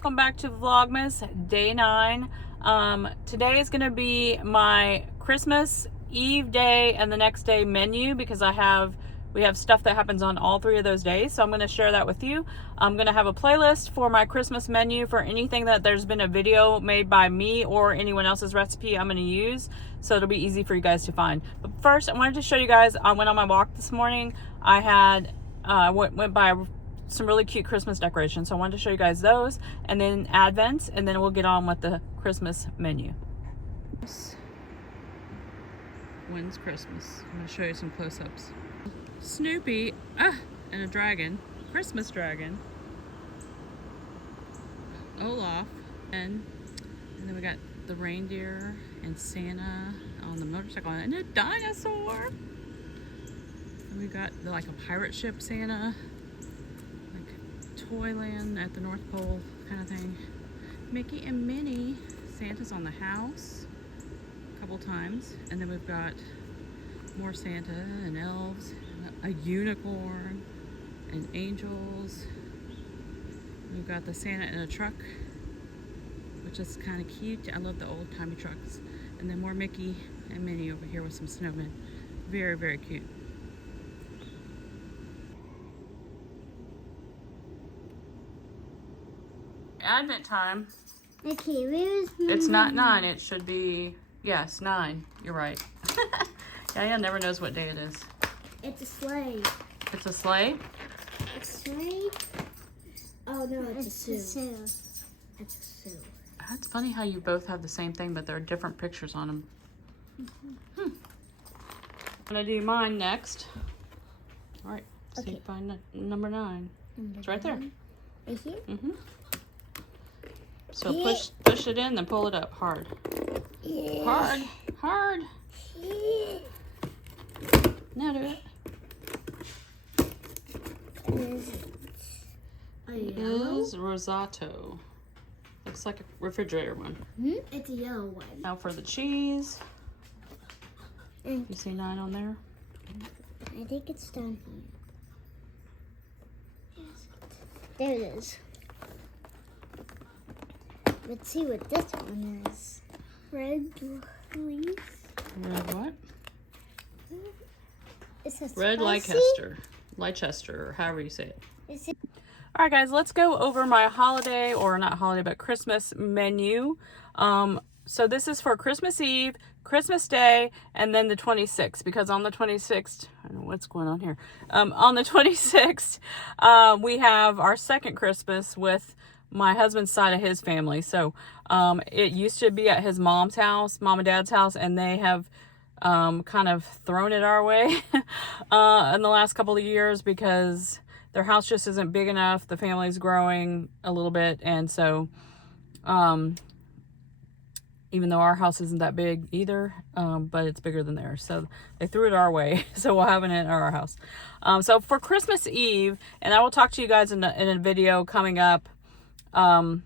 welcome back to Vlogmas day 9. Today is going to be my Christmas Eve day and the next day menu because we have stuff that happens on all 3 of those days, so I'm going to share that with you. I'm going to have a playlist for my Christmas menu for anything that there's been a video made by me or anyone else's recipe I'm going to use, so it'll be easy for you guys to find. But first, I wanted to show you guys, I went on my walk this morning. I had went by some really cute Christmas decorations, so I wanted to show you guys those, and then Advents, and then we'll get on with the Christmas menu. When's Christmas? I'm going to show you some close-ups. Snoopy, and a dragon, Christmas dragon, Olaf, and then we got the reindeer and Santa on the motorcycle, and a dinosaur. And we got like a pirate ship Santa, like Toyland at the North Pole kind of thing. Mickey and Minnie, Santa's on the house a couple times, and then we've got more Santa and elves, a unicorn and angels. We've got the Santa in a truck, which is kind of cute. I love the old-timey trucks. And then more Mickey and Minnie over here with some snowmen. Very, very cute. Advent time. Okay, where's It's not 9, it should be, yes, 9. You're right. Yeah, never knows what day it is. It's a sleigh. It's a sleigh? A sleigh? Oh no, it's a Sue. It's a Sue. That's funny how you both have the same thing, but there are different pictures on them. I'm gonna do mine next. All right, see if you find number 9. It's right there. Right here? Mm-hmm. So push it in, then pull it up hard. Yeah. Hard. Yeah. Now do it. It is Rosato. Looks like a refrigerator one. It's a yellow one. Now for the cheese. You see 9 on there? I think it's down here. There it is. Let's see what this one is. Red leaf. Red what? It says Red spicy. Leicester, or however you say it. All right, guys, let's go over my holiday, or not holiday, but Christmas menu. So this is for Christmas Eve, Christmas Day, and then the 26th, because on the 26th, I don't know what's going on here. On the 26th, we have our second Christmas with my husband's side of his family. So it used to be at his mom's house, mom and dad's house, and they have kind of thrown it our way in the last couple of years because their house just isn't big enough. The family's growing a little bit, and so even though our house isn't that big either, but it's bigger than theirs, so they threw it our way, so we'll have it at our house. So for Christmas Eve, and I will talk to you guys in a video coming up in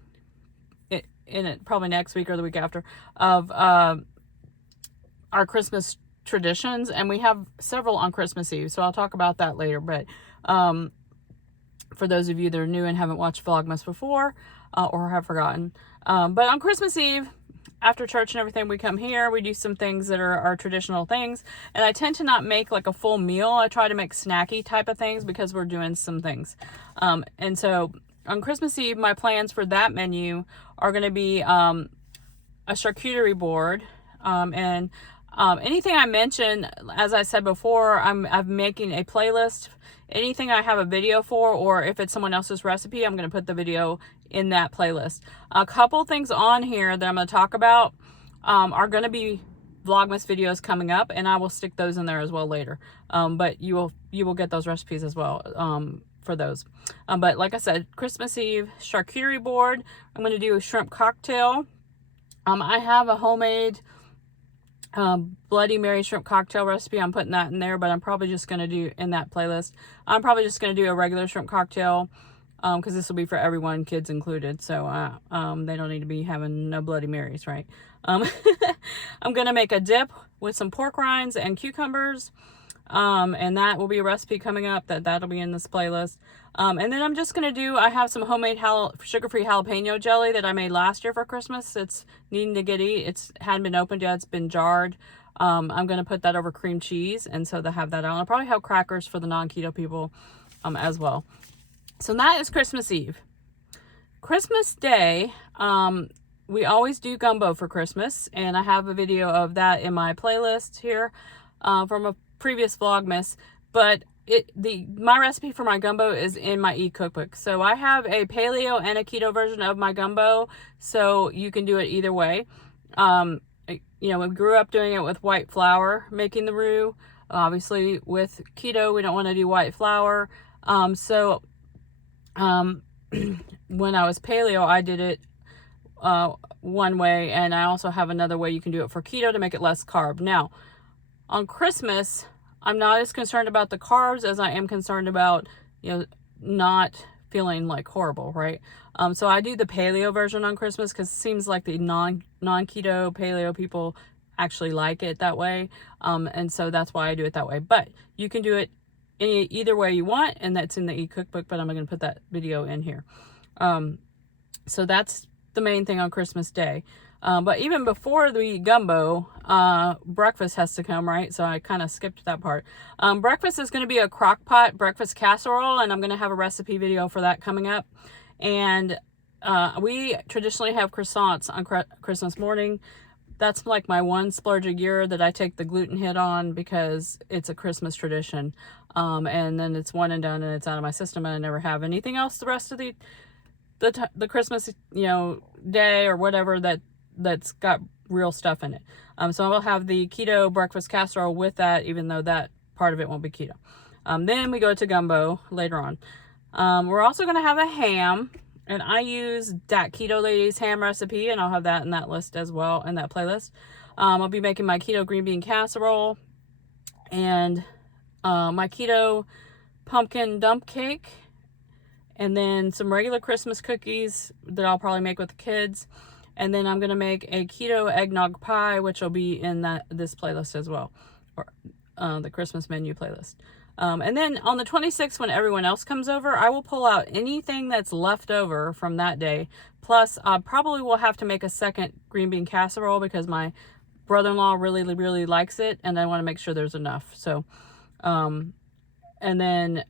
it probably next week or the week after, of our Christmas traditions, and we have several on Christmas Eve, so I'll talk about that later. But for those of you that are new and haven't watched Vlogmas before or have forgotten, but on Christmas Eve, after church and everything, we come here, we do some things that are our traditional things, and I tend to not make like a full meal. I try to make snacky type of things because we're doing some things, and so on Christmas Eve, my plans for that menu are going to be a charcuterie board, and anything I mention, as I said before, I'm making a playlist. Anything I have a video for, or if it's someone else's recipe, I'm going to put the video in that playlist. A couple things on here that I'm going to talk about are going to be Vlogmas videos coming up, and I will stick those in there as well later. But you will get those recipes as well for those. But like I said, Christmas Eve charcuterie board. I'm going to do a shrimp cocktail. I have a homemade Bloody Mary shrimp cocktail recipe. I'm putting that in there, but I'm probably just going to do in that playlist. I'm probably just going to do a regular shrimp cocktail because this will be for everyone, kids included. So they don't need to be having no Bloody Marys, right? I'm going to make a dip with some pork rinds and cucumbers. And that will be a recipe coming up that'll be in this playlist. And then I'm just going to do, I have some homemade sugar-free jalapeno jelly that I made last year for Christmas. It's needing to get eaten. It's hadn't been opened yet. It's been jarred. I'm going to put that over cream cheese. And so they'll have that on. I'll probably have crackers for the non-keto people as well. So that is Christmas Eve. Christmas Day, we always do gumbo for Christmas. And I have a video of that in my playlist here from a previous Vlogmas. But my recipe for my gumbo is in my e-cookbook. So I have a paleo and a keto version of my gumbo, so you can do it either way. You know, we grew up doing it with white flour, making the roux. Obviously with keto, we don't want to do white flour. When I was paleo, I did it one way, and I also have another way you can do it for keto to make it less carb. Now, on Christmas, I'm not as concerned about the carbs as I am concerned about, you know, not feeling like horrible, right? So I do the paleo version on Christmas because it seems like the non-keto paleo people actually like it that way. And so that's why I do it that way. But you can do it either way you want, and that's in the e-cookbook, but I'm going to put that video in here. So that's the main thing on Christmas Day. But even before the gumbo, breakfast has to come, right? So I kind of skipped that part. Breakfast is going to be a crock pot breakfast casserole, and I'm going to have a recipe video for that coming up. And we traditionally have croissants on Christmas morning. That's like my one splurge a year that I take the gluten hit on because it's a Christmas tradition. And then it's one and done, and it's out of my system, and I never have anything else the rest of the Christmas, you know, day or whatever that's got real stuff in it. So I will have the keto breakfast casserole with that, even though that part of it won't be keto. Then we go to gumbo later on. We're also going to have a ham, and I use that Keto Ladies ham recipe, and I'll have that in that list as well, in that playlist. I'll be making my keto green bean casserole and my keto pumpkin dump cake, and then some regular Christmas cookies that I'll probably make with the kids. And then I'm going to make a keto eggnog pie, which will be in this playlist as well, or the Christmas menu playlist. And then on the 26th, when everyone else comes over, I will pull out anything that's left over from that day. Plus, I probably will have to make a second green bean casserole because my brother-in-law really, really likes it, and I want to make sure there's enough. So, and then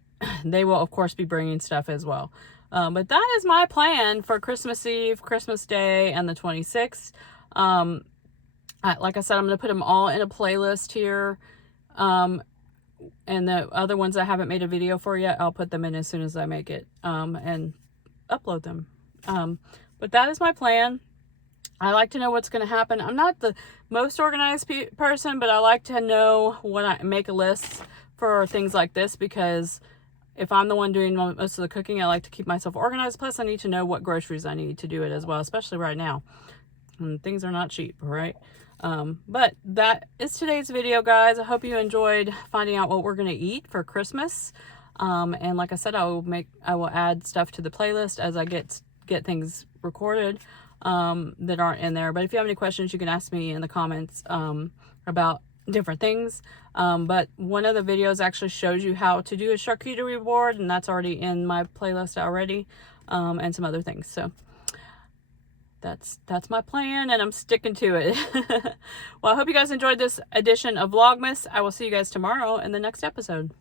they will, of course, be bringing stuff as well. But that is my plan for Christmas Eve, Christmas Day, and the 26th. Like I said, I'm going to put them all in a playlist here. And the other ones I haven't made a video for yet, I'll put them in as soon as I make it and upload them. But that is my plan. I like to know what's going to happen. I'm not the most organized person, but I like to know when I make a list for things like this, because if I'm the one doing most of the cooking, I like to keep myself organized. Plus, I need to know what groceries I need to do it as well, especially right now. And things are not cheap, right? But that is today's video, guys. I hope you enjoyed finding out what we're going to eat for Christmas. And like I said, I will add stuff to the playlist as I get things recorded that aren't in there. But if you have any questions, you can ask me in the comments about different things. But one of the videos actually shows you how to do a charcuterie board, and that's already in my playlist already, and some other things. So that's my plan, and I'm sticking to it. Well, I hope you guys enjoyed this edition of Vlogmas. I will see you guys tomorrow in the next episode.